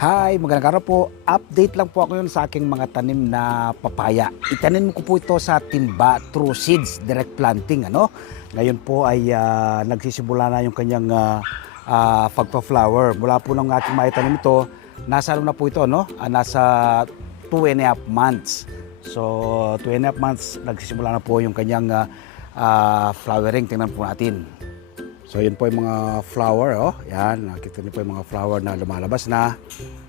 Hi, magandang araw po. Update lang po ako yun sa aking mga tanim na papaya. Itanim ko po ito sa timba through seeds, direct planting. Ngayon po ay nagsisimula na yung kanyang pagpa-flower. Mula po ng ating maitanim ito, nasa ano na po ito, nasa 2.5 months. So 2.5 months, nagsisimula na po yung kanyang flowering. Tingnan po natin. So yun po yung mga flower, yan, nakita niyo po yung mga flower na lumalabas na.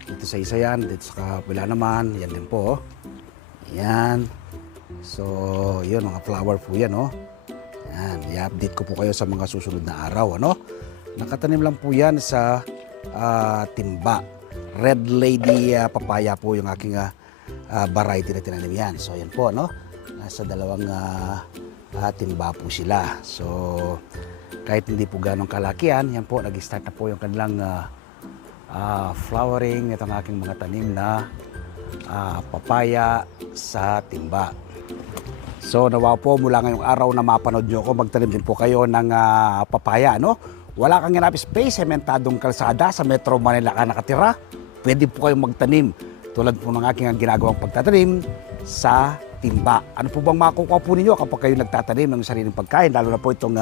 Dito sa isa yan, dito sa kabila naman, yan din po, yan. So yun, mga flower po yan, yan, i-update ko po kayo sa mga susunod na araw, Nakatanim lang po yan sa timba. Red Lady papaya po yung aking variety na tinanim yan. So yan po, nasa dalawang timba po sila. So kahit hindi po ganong kalakihan, yan po, nag-start na po yung kanilang flowering. Ito ang aking mga tanim na papaya sa timba. So nawa po mula ngayong araw na mapanood nyo ako, magtanim din po kayo ng papaya, Wala kang enough space, sementadong kalsada sa Metro Manila ka nakatira, pwede po kayong magtanim. Tulad po ng aking ginagawang pagtatanim sa timba. Ano po bang makukuha po ninyo kapag kayo nagtatanim ng sariling pagkain, lalo na po itong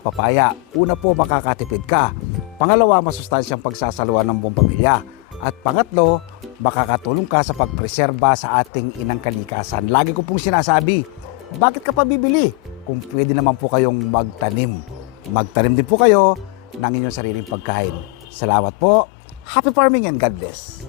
papaya? Una po, makakatipid ka. Pangalawa, masustansyang pagsasaluhan ng buong pamilya. At pangatlo, makakatulong ka sa pagpreserba sa ating inang kalikasan. Lagi ko pong sinasabi, bakit ka pa bibili? Kung pwede naman po kayong magtanim. Magtanim din po kayo ng inyong sariling pagkain. Salamat po. Happy farming and God bless.